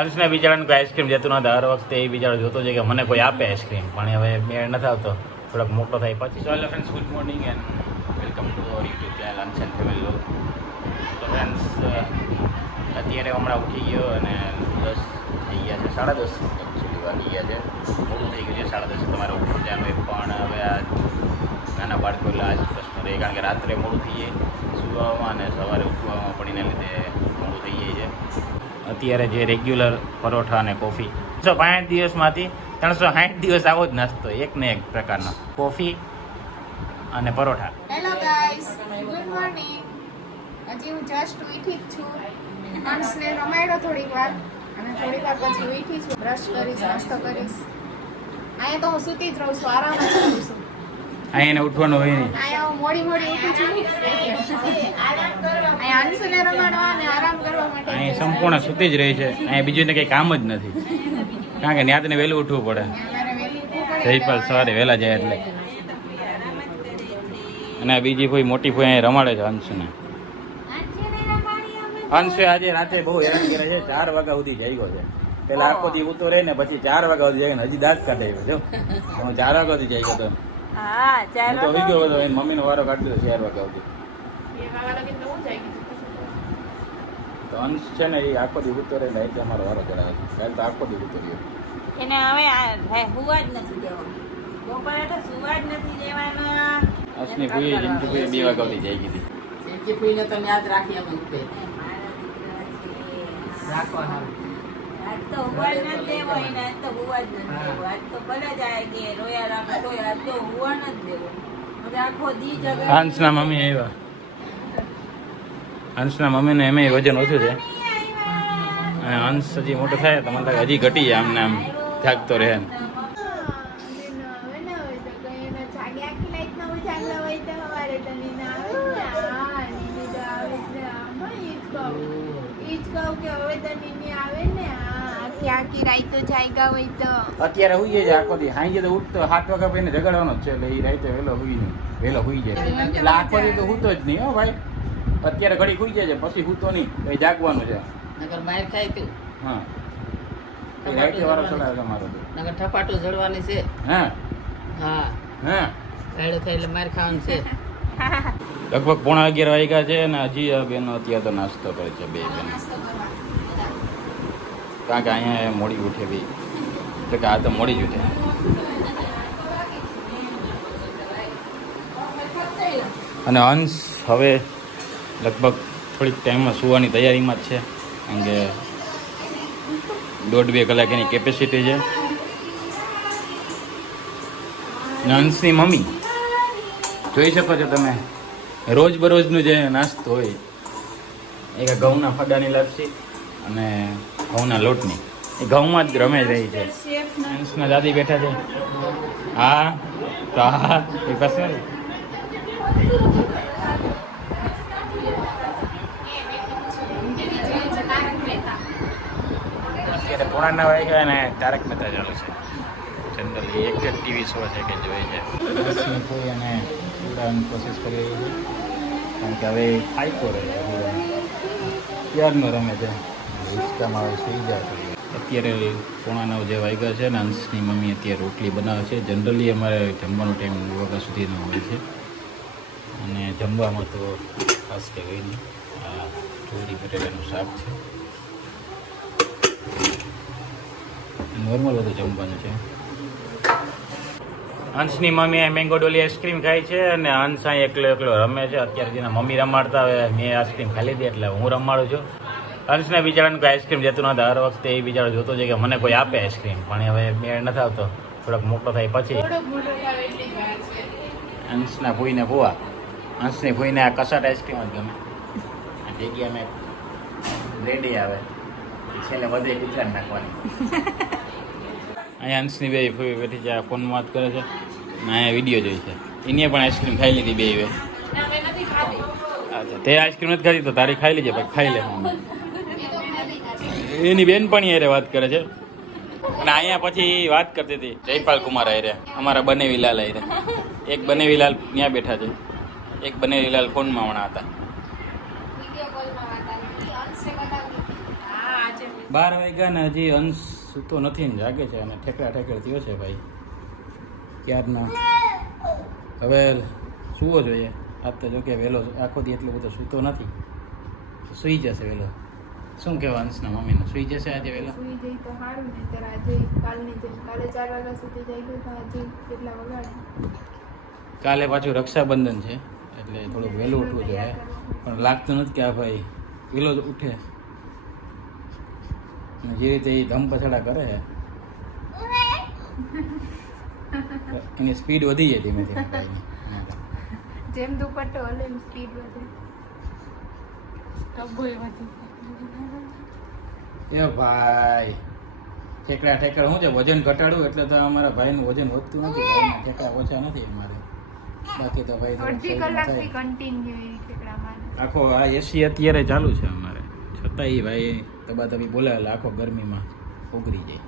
અંશને બિચારાને કોઈ આઈસ્ક્રીમ જતું નહોતું. હર વખતે એ બિચારો જોતો છે કે મને કોઈ આપે આઈસ્ક્રીમ, પણ હવે મેળ નથી આવતો, થોડોક મોટો થાય પછી. So hello friends, good morning and welcome to our YouTube channel અંશ એન્ડ ફેમિલી વ્લોગ. તો ફ્રેન્ડ્સ, અત્યારે હમણાં ઉઠી ગયો અને 10 થઈ ગયા છે, 10:30 સુધી વાગી ગયા છે. મોડું થઈ ગયું છે, 10:30 તમારે ઉઠી જવાનું હોય, પણ હવે આ નાના બાળકો એટલે આ જ પ્રશ્ન રહે, કારણ કે રાત્રે મોડું થઈ જાય સુવામાં અને સવારે ઉઠવામાં પણ એને લીધે મોડું થઈ જાય છે. અત્યારે જે રેગ્યુલર પરોઠા અને કોફી 365 દિવસમાંથી 360 દિવસ આવો જ નાસ્તો, એક ને એક પ્રકારનો કોફી અને paratha. Hello guys, good morning. હજી હું જસ્ટ ઉઠી જ છું. અંશને રમાડ્યો થોડીક વાર અને થોડીક વાર પછી ઉઠી છું. બ્રશ કરીશ, નાસ્તો કરીશ. અહીંયા તો હું સૂતી જ રહું છું, આરામ જ કરું છું. અહીંયા એને ઉઠવાનું હોય નહીં. અહીંયા હું મોડી ઉઠું છું. અહીંયા અંશુને રમાડવા અને આરામ કરવા માટે અહીંયા સંપૂર્ણ સૂતી જ રહી છે. અહીંયા બીજું કંઈ કામ જ નથી, કારણ કે ત્યાં તને વહેલું ઉઠવું પડે. અમારે વહેલું ઉઠવું પડે. જયપાલ સવારે વહેલા જાય એટલે. અને આ બીજી કોઈ મોટી કોઈ અહીંયા રમાડે છે અંશુને. અંશુ આજે રાતે બહુ હેરાન કરે છે. 4 વાગ્યા સુધી જાગ્યો છે. પેલા આખો દી ઉતો રહે ને પછી 4 વાગ્યા સુધી જાય, હજી દાંત કાઢે જો. હું 4 વાગ્યા સુધી જાગ્યો હતો. હા, હું તો વિગયો હતો, એની મમ્મીનો વારો કાઢી દીધો 4 વાગ્યા સુધી. તો અંશ છે ને એ આખો દી ઉતો રહે, એટલે અમારો વારો ચડાવે છે. કાલે તો આખો દી ઉતો રહ્યો. એને હવે હુવા જ નથી દેવાનું. બપોરે તો સુવા જ નથી દેવાના. અંશની ભૂઈ જિંદગી 2 વાગ્યા સુધી જાગી હતી. એમકી ફૂઈને તમે યાદ રાખી અમે ઉપર રાખવા હારું. આજ તો હુવા જ નથી દેવો એને, આજ તો હુવા જ નથી દેવો. આજ તો ભલે જાય કે રોયા રાખે તોય આજ તો હુવા નથી દેવો. હવે આખો દી જગા. અંશના મમ્મી આવ્યા. અંશના મમ્મીને એમ વજન ઓછું છે. અને અંશ હજી મોટો થાય તો મને લાગે હજી ઘટી જાય, આમને આમ જાગતો રહે. અત્યારે હુઈ જાય આખો દી. હાઈ તો ઉઠતો 7 વાગ્યા પહેલા જગાડવાનો જ છે, એટલે એ રાતે વહેલો હુઈ જાય. એટલે આખો દી તો હુતો જ નહીં હો ભાઈ. અત્યારે ઘડી હુઈ જાય છે, પછી હુતો નહીં, એ જાગવાનું છે. નગર માર ખાય તું. હા, એ રાતે વારો ચડાવે તમારો. નગર ઠપાટું જડવાની છે. હા હા હા, રાડો થાય એટલે માર ખાવાનું છે. લગભગ 11:30 વાગ્યા છે અને હજી આ બેનો અત્યારે તો નાસ્તો કરે છે, 2 બેનો. કારણ કે અહીંયા મોડી ઉઠે બી, એટલે કે આ તો મોડી જ ઉઠે. અને અંશ હવે લગભગ થોડીક ટાઈમમાં સુવાની તૈયારીમાં જ છે, કારણ કે 1.5-2 કલાક એની કેપેસિટી છે. અને અંશની મમ્મી જોઈ શકો છો તમે, રોજબરોજનું જે નાસ્તો હોય એ ઘઉંના ફડાની લાપસી અને ઘઉંના લોટની, એ ઘઉંમાં જ રમે રહી છે. અંશના દાદી બેઠા છે. હા તો હા એ પાસે અત્યારે 9:30 વાગ્યા અને તારક મહેતા ચાલુ છે. જનરલી એક જ ટીવી શો છે કે જોઈએ છે. કોઈ અને ઉડાડવાની કોશિશ કરી રહી છે, કારણ કે હવે થાક્યો રહે છે. ક્યારનો રમે છે, હિંચકામાં હવે સુઈ જાય. અત્યારે 9:30 જે વાગ્યા છે ને અંશની મમ્મી અત્યારે રોટલી બનાવે છે. જનરલી અમારે જમવાનો ટાઈમ 9 વાગ્યા સુધીનો હોય છે, અને જમવામાં તો ખાસ કંઈ હોય નહીં. આ ચોરી બટેટાનું શાક છે, નોર્મલ બધું જમવાનું છે. અંશની મમ્મી મેંગો ડોલી આઈસ્ક્રીમ ખાય છે અને અંશ અહીં એકલો રમે છે. અત્યારે જેના મમ્મી રમાડતા હવે મેં આઈસ્ક્રીમ ખાઈ લીધી એટલે હું રમાડું છું. અંશને બિચારાને કોઈ આઈસ્ક્રીમ જતું નહોતું. હર વખતે એ બિચારો જોતો છે કે મને કોઈ આપે આઈસ્ક્રીમ, પણ હવે મેળ નથી આવતો, થોડોક મોટો થાય પછી. અંશના ભૂઈને ભૂવા, અંશની ભૂઈને આ કસાટ આઈસ્ક્રીમ જ ગમે. આ જગ્યા મેં રેડી આવે છેલ્લે વધે ગુજરાત નાખવાની. અહીંયા અંશની 2 ફૂઈ બેઠી છે, આ ફોનમાં વાત કરે છે, અહીંયા વિડીયો જોઈ છે. એને પણ આઈસ્ક્રીમ ખાઈ લીધી 2 વે. અચ્છા, તે આઈસ્ક્રીમ નથી ખાધી તો તારી ખાઈ લીજે, પછી ખાઈ લે. એની બેનપણી હારે વાત કરે છે. અને અહીંયા પછી વાત કરતી હતી જયપાલ કુમાર હારે, અમારા બનેવીલાલ હારે. એક બનેવીલાલ ત્યાં બેઠા છે, એક બનેવીલાલ ફોનમાં હમણાં હતા. વિડિયો કોલમાં વાત આવી. અંશે બતાવતી. હા, આજે 12 વાગ્યા ને હજી અંશ સૂતો નથી ને જાગે છે અને ઠેકડા ઠેકડ થયો છે ભાઈ ક્યારના. હવે સૂવો જોઈએ. આજ તો જો કે વહેલો આખો દી એટલો બધો સૂતો નથી, સૂઈ જશે વહેલો. શું કહેવા અંશના મમ્મીને સૂઈ જશે આજે વહેલો? સુઈ જઈ તો સારું ને ત્યારે આજે કાલની જેમ કાલે 4 વાગ્યા સુધી જઈ ગયું તો આજે કેટલા વગાડે. કાલે પાછું રક્ષાબંધન છે એટલે થોડુંક વહેલું ઉઠવું જોઈએ, પણ લાગતું નથી કે આ ભાઈ વહેલો જ ઉઠે. અને જે રીતે એ ધમ પછાડા કરે છે એની સ્પીડ વધી જાય ધીમે ધીમે ભાઈની. જેમ દુપટ્ટો હલે એમ સ્પીડ વધે. તબોય વધી. એ ભાઈ ઠેકડા ઠેકડા શું છે, વજન ઘટાડવું એટલે તો અમારા ભાઈનું વજન વધતું નથી, ભાઈના ઠેકડા ઓછા નથી અમારે. બાકી તો ભાઈ થોડુંક અડધી શરીરમાં કલાકથી થાય. કન્ટિન્યુ એ ઠેકડા મારે. આખો આ એસી અત્યારે ચાલુ છે અમારે, છતાંય ભાઈ તબાતબી બોલાવેલા આખો ગરમીમાં ઉગરી જાય.